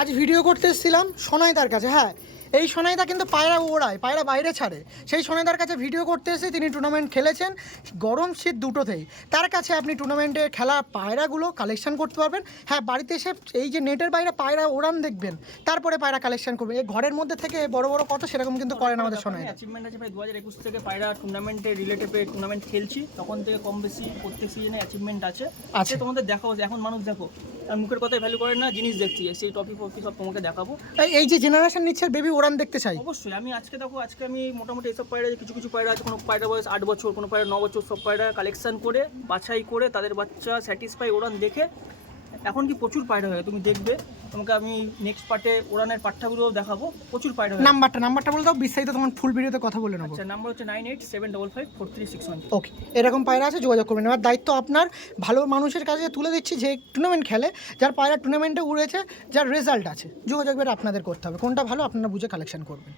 আজ ভিডিও করতে এসেছিলাম সোনাইদার কাছে। হ্যাঁ, এই সোনাইদা কিন্তু পায়রা ওড়ায়, পায়রা বাইরে ছাড়ে। সেই সোনাইদার কাছে ভিডিও করতে এসে তিনি টুর্নামেন্ট খেলেছেন গরম শীত দুটোতেই। তার কাছে আপনি টুর্নামেন্টে খেলা পায়রাগুলো কালেকশন করতে পারবেন। হ্যাঁ, বাড়িতে এসে এই যে নেটের বাইরে পায়রা ওড়ান দেখবেন, তারপরে পায়রা কালেকশন করবেন। এই ঘরের মধ্যে থেকে বড় বড় কথা সেরকম কিন্তু করেন আমাদের সোনাইদা। অ্যাচিভমেন্ট আছে ভাই, 2021 থেকে পায়রা টুর্নামেন্টে রিলেটেড টুর্নামেন্ট খেলছি, তখন থেকে কম বেশি প্রত্যেক সিজনে অ্যাচিভমেন্ট আছে। তোমাদের দেখাবো, এখন মানুষ দেখো আর মুখের কথাই ভ্যালু করে না, জিনিস দেখছি, সেই টপিক সব তোমাকে দেখাবো। এই যে জেনারেশন নিচ্ছে বেবি ওড়ান দেখতে চাই। অবশ্যই আমি আজকে দেখো, আজকে আমি মোটামুটি এইসব পায়রা, কিছু কিছু পায়রা আছে, কোনো পায়রা বয়স 8 বছর, কোনো পায়রা 9 বছর, সব পায়রা কালেকশন করে বাছাই করে তাদের বাচ্চা স্যাটিসফাই ওড়ান দেখে এখন কি প্রচুর পায়রা হয়, তুমি দেখবে। তোমাকে আমি নেক্সট পার্টে ওড়ানের পাঠ্যগুলো দেখাবো, প্রচুর পায়রা হয়। নাম্বারটা বলে দাও, বিস্তারিত তোমার ফুল ভিডিওতে কথা বলে নেবো। আচ্ছা, নাম্বার হচ্ছে 9875543661। ওকে, এরকম পায়রা আছে, যোগাযোগ করবেন। এবার দায়িত্ব আপনার, ভালো মানুষের কাছে তুলে দিচ্ছি যে টুর্নামেন্ট খেলে, যার পায়রা টুর্নামেন্টে উড়েছে, যার রেজাল্ট আছে। যোগাযোগ আপনাদের করতে হবে, কোনটা ভালো আপনারা বুঝে কালেকশন করবেন।